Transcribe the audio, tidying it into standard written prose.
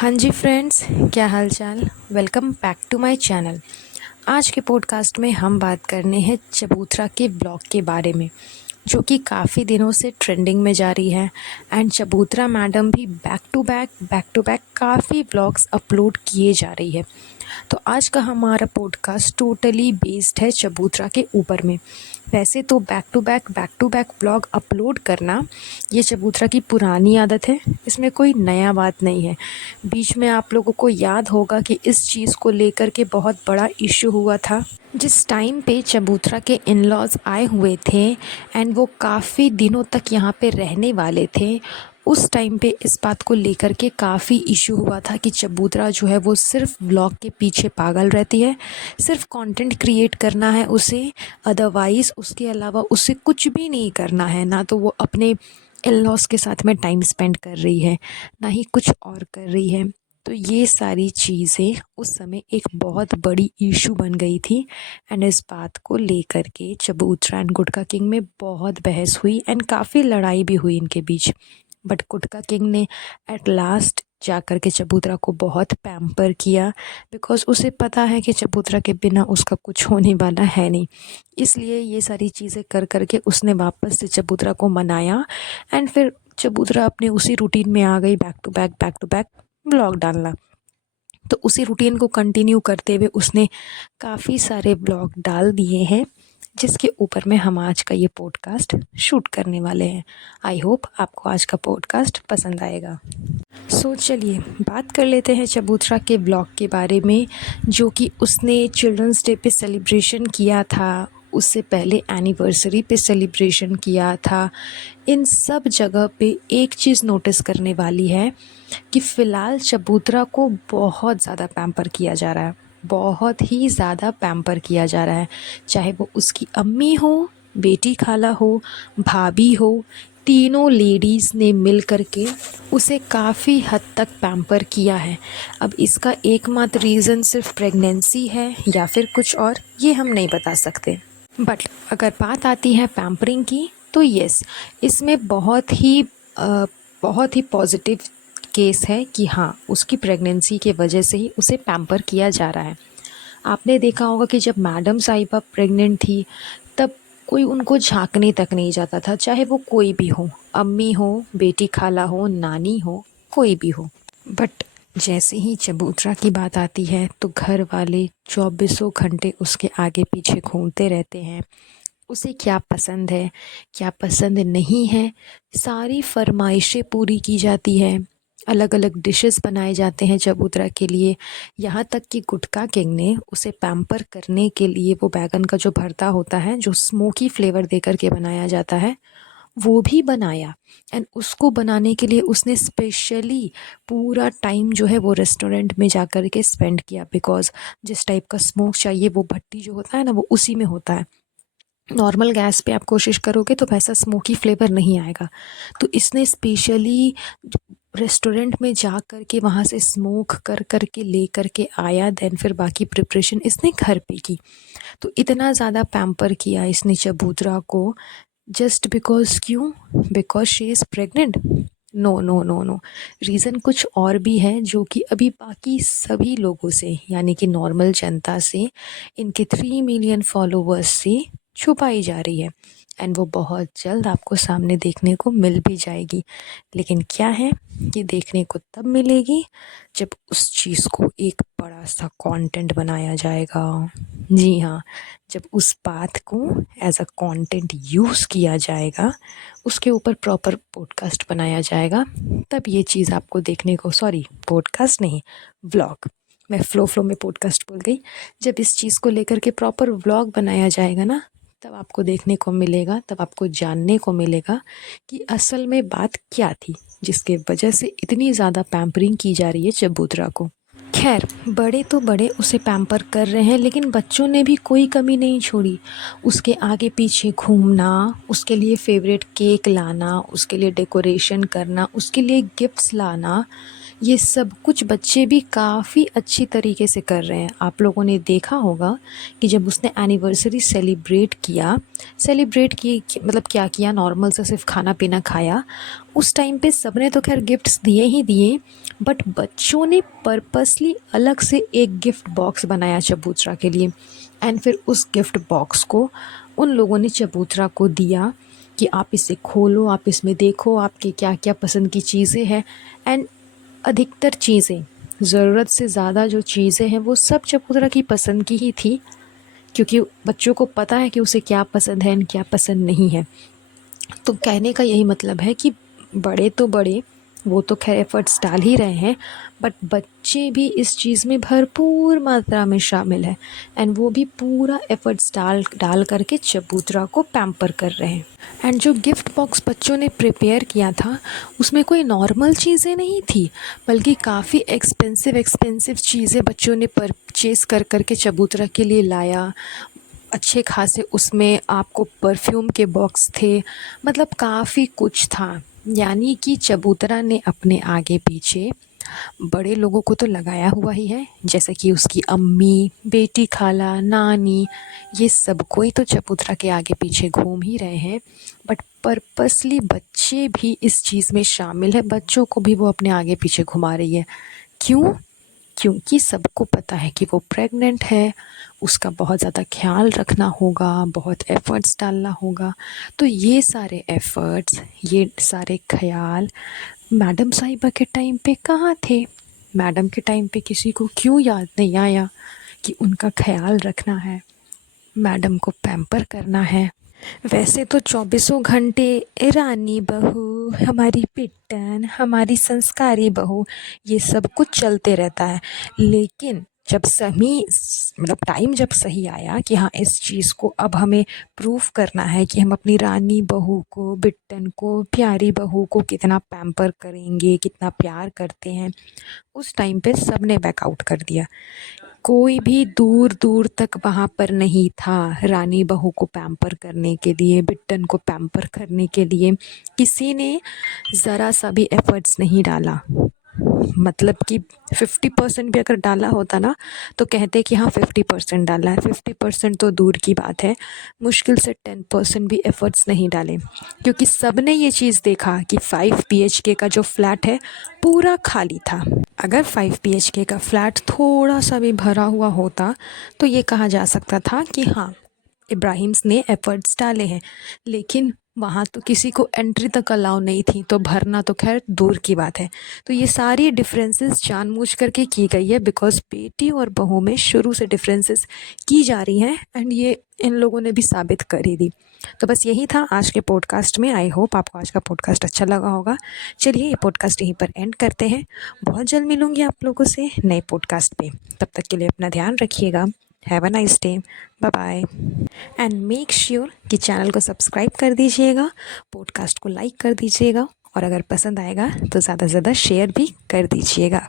हाँ जी फ्रेंड्स, क्या हाल चाल। Welcome back to my channel. आज के पॉडकास्ट में हम बात करने हैं चबूतरा के ब्लॉग के बारे में, जो कि काफ़ी दिनों से ट्रेंडिंग में जारी है। एंड चबूतरा मैडम भी बैक टू बैक काफ़ी ब्लॉग्स अपलोड किए जा रही है। तो आज का हमारा पॉडकास्ट टोटली बेस्ड है चबूतरा के ऊपर में। वैसे तो back to back blog upload करना ये चबूतरा की पुरानी आदत है, इसमें कोई नया बात नहीं है। बीच में आप लोगों को याद होगा कि इस चीज़ को लेकर के बहुत बड़ा इशू हुआ था, जिस टाइम पे चबूतरा के इन लॉज आए हुए थे एंड वो काफ़ी दिनों तक यहाँ पे रहने वाले थे। उस टाइम पे इस बात को लेकर के काफ़ी इशू हुआ था कि चबूतरा जो है वो सिर्फ ब्लॉग के पीछे पागल रहती है, सिर्फ कंटेंट क्रिएट करना है उसे, अदरवाइज़ उसके अलावा उसे कुछ भी नहीं करना है। ना तो वो अपने इन लॉज के साथ में टाइम स्पेंड कर रही है, ना ही कुछ और कर रही है। तो ये सारी चीज़ें उस समय एक बहुत बड़ी इशू बन गई थी। एंड इस बात को लेकर के चबूतरा एंड गुटका किंग में बहुत बहस हुई एंड काफ़ी लड़ाई भी हुई इनके बीच। बट गुटका किंग ने एट लास्ट जाकर के चबूतरा को बहुत पैम्पर किया, बिकॉज़ उसे पता है कि चबूतरा के बिना उसका कुछ होने वाला है नहीं। इसलिए ये सारी चीज़ें कर कर के उसने वापस से चबूतरा को मनाया। एंड फिर चबूतरा अपने उसी रूटीन में आ गई, बैक टू बैक ब्लॉग डालना। तो उसी रूटीन को कंटिन्यू करते हुए उसने काफ़ी सारे ब्लॉग डाल दिए हैं, जिसके ऊपर में हम आज का ये पॉडकास्ट शूट करने वाले हैं। आई होप आपको आज का पॉडकास्ट पसंद आएगा। सो चलिए बात कर लेते हैं चबूतरा के ब्लॉग के बारे में, जो कि उसने चिल्ड्रंस डे पे सेलिब्रेशन किया था, उससे पहले एनिवर्सरी पे सेलिब्रेशन किया था। इन सब जगह पे एक चीज़ नोटिस करने वाली है कि फ़िलहाल चबूतरा को बहुत ज़्यादा पैम्पर किया जा रहा है, बहुत ही ज़्यादा पैम्पर किया जा रहा है। चाहे वो उसकी अम्मी हो, बेटी खाला हो, भाभी हो, तीनों लेडीज़ ने मिल कर के उसे काफ़ी हद तक पैम्पर किया है। अब इसका एकमात्र रीज़न सिर्फ प्रेगनेंसी है या फिर कुछ और, ये हम नहीं बता सकते। बट अगर बात आती है पैम्परिंग की, तो यस, इसमें बहुत ही पॉजिटिव केस है कि हाँ, उसकी प्रेगनेंसी के वजह से ही उसे पैम्पर किया जा रहा है। आपने देखा होगा कि जब मैडम साहिबा प्रेग्नेंट थी, तब कोई उनको झांकने तक नहीं जाता था, चाहे वो कोई भी हो, अम्मी हो, बेटी खाला हो, नानी हो, कोई भी हो। बट जैसे ही चबूतरा की बात आती है तो घर वाले चौबीसों घंटे उसके आगे पीछे घूमते रहते हैं। उसे क्या पसंद है, क्या पसंद नहीं है, सारी फरमाइशें पूरी की जाती हैं। अलग अलग डिशेस बनाए जाते हैं चबूतरा के लिए। यहाँ तक कि गुटका किंग ने उसे पैम्पर करने के लिए वो बैगन का जो भरता होता है, जो स्मोकी फ्लेवर देकर के बनाया जाता है, वो भी बनाया। एंड उसको बनाने के लिए उसने स्पेशली पूरा टाइम जो है वो रेस्टोरेंट में जा कर के स्पेंड किया, बिकॉज़ जिस टाइप का स्मोक चाहिए वो भट्टी जो होता है ना, वो उसी में होता है। नॉर्मल गैस पे आप कोशिश करोगे तो वैसा स्मोकी फ्लेवर नहीं आएगा। तो इसने स्पेशली रेस्टोरेंट में जा कर के वहाँ से स्मोक कर कर के ले कर के आया, देन फिर बाकी प्रिपरेशन इसने घर पे की। तो इतना ज़्यादा पैम्पर किया इसने चबूतरा को, जस्ट बिकॉज क्यों? Because she is pregnant? No no no no, reason कुछ और भी है, जो कि अभी बाकी सभी लोगों से, यानी कि नॉर्मल जनता से, इनके 3 मिलियन फॉलोवर्स से छुपाई जा रही है। एंड वो बहुत जल्द आपको सामने देखने को मिल भी जाएगी। लेकिन क्या है कि देखने को तब मिलेगी जब उस चीज़ को एक बड़ा सा कंटेंट बनाया जाएगा। जी हाँ, जब उस बात को एज अ कंटेंट यूज़ किया जाएगा, उसके ऊपर प्रॉपर पॉडकास्ट बनाया जाएगा, तब ये चीज़ आपको देखने को, सॉरी पॉडकास्ट नहीं, व्लॉग, मैं फ्लो में पॉडकास्ट बोल गई। जब इस चीज़ को लेकर के प्रॉपर व्लॉग बनाया जाएगा ना, तब आपको देखने को मिलेगा, तब आपको जानने को मिलेगा कि असल में बात क्या थी, जिसके वजह से इतनी ज़्यादा पैम्परिंग की जा रही है चबूतरा को। खैर, बड़े तो बड़े उसे पैम्पर कर रहे हैं, लेकिन बच्चों ने भी कोई कमी नहीं छोड़ी। उसके आगे पीछे घूमना, उसके लिए फेवरेट केक लाना, उसके लिए डेकोरेशन करना, उसके लिए गिफ्ट्स लाना, ये सब कुछ बच्चे भी काफ़ी अच्छी तरीके से कर रहे हैं। आप लोगों ने देखा होगा कि जब उसने एनिवर्सरी सेलिब्रेट की मतलब क्या किया, नॉर्मल सा सिर्फ खाना पीना खाया। उस टाइम पे सबने तो खैर गिफ्ट्स दिए ही दिए, बट बच्चों ने पर्पसली अलग से एक गिफ्ट बॉक्स बनाया चबूतरा के लिए। एंड फिर उस गिफ्ट बॉक्स को उन लोगों ने चबूतरा को दिया कि आप इसे खोलो, आप इसमें देखो आपके क्या क्या पसंद की चीज़ें हैं। एंड अधिकतर चीज़ें, ज़रूरत से ज़्यादा जो चीज़ें हैं वो सब चबूतरा की पसंद की ही थी, क्योंकि बच्चों को पता है कि उसे क्या पसंद है और क्या पसंद नहीं है। तो कहने का यही मतलब है कि बड़े तो बड़े, वो तो खैर एफ़र्ट्स डाल ही रहे हैं, बट बच्चे भी इस चीज़ में भरपूर मात्रा में शामिल हैं। एंड वो भी पूरा एफ़र्ट्स डाल डाल करके चबूतरा को पैम्पर कर रहे हैं। एंड जो गिफ्ट बॉक्स बच्चों ने प्रिपेयर किया था, उसमें कोई नॉर्मल चीज़ें नहीं थी, बल्कि काफ़ी एक्सपेंसिव चीज़ें बच्चों ने परचेज़ कर करके चबूतरा के लिए लाया। अच्छे खासे उसमें आपको परफ्यूम के बॉक्स थे, मतलब काफ़ी कुछ था। यानी कि चबूतरा ने अपने आगे पीछे बड़े लोगों को तो लगाया हुआ ही है, जैसे कि उसकी अम्मी, बेटी, खाला, नानी, ये सब कोई तो चबूतरा के आगे पीछे घूम ही रहे हैं। बट पर्पसली बच्चे भी इस चीज़ में शामिल है, बच्चों को भी वो अपने आगे पीछे घुमा रही है। क्यों? क्योंकि सबको पता है कि वो प्रेग्नेंट है, उसका बहुत ज़्यादा ख्याल रखना होगा, बहुत एफ़र्ट्स डालना होगा। तो ये सारे एफ़र्ट्स, ये सारे ख़याल मैडम साहिबा के टाइम पे कहाँ थे? मैडम के टाइम पे किसी को क्यों याद नहीं आया कि उनका ख़याल रखना है, मैडम को पैम्पर करना है? वैसे तो चौबीसों घंटे रानी बहू, हमारी पिट्टन, हमारी संस्कारी बहू, ये सब कुछ चलते रहता है। लेकिन जब सही मतलब टाइम जब सही आया कि हाँ इस चीज़ को अब हमें प्रूफ करना है कि हम अपनी रानी बहू को, बिट्टन को, प्यारी बहू को कितना पैम्पर करेंगे, कितना प्यार करते हैं, उस टाइम पे सब ने बैकआउट कर दिया। कोई भी दूर दूर तक वहाँ पर नहीं था रानी बहू को पैम्पर करने के लिए, बिट्टन को पैम्पर करने के लिए। किसी ने ज़रा सा भी एफ़र्ट्स नहीं डाला। मतलब कि 50% भी अगर डाला होता ना, तो कहते कि हाँ 50% डाला है। 50% तो दूर की बात है, मुश्किल से 10% भी एफ़र्ट्स नहीं डाले, क्योंकि सब ने ये चीज़ देखा कि 5 BHK का जो फ्लैट है पूरा खाली था। अगर 5 BHK का फ्लैट थोड़ा सा भी भरा हुआ होता तो ये कहा जा सकता था कि हाँ इब्राहिम्स ने एफ़र्ट्स डाले हैं। लेकिन वहाँ तो किसी को एंट्री तक अलाउ नहीं थी, तो भरना तो खैर दूर की बात है। तो ये सारी डिफरेंसेस जानबूझ करके की गई है, बिकॉज़ बेटी और बहू में शुरू से डिफरेंसेस की जा रही हैं, एंड ये इन लोगों ने भी साबित कर ही दी। तो बस यही था आज के पॉडकास्ट में। आई होप आपको आज का पॉडकास्ट अच्छा लगा होगा। चलिए ये पॉडकास्ट यहीं पर एंड करते हैं। बहुत जल्द मिलूँगी आप लोगों से नए पॉडकास्ट पे। तब तक के लिए अपना ध्यान रखिएगा। Have a nice day. Bye bye. And make sure कि चैनल को सब्सक्राइब कर दीजिएगा, पॉडकास्ट को लाइक कर दीजिएगा, और अगर पसंद आएगा तो ज़्यादा से ज़्यादा शेयर भी कर दीजिएगा।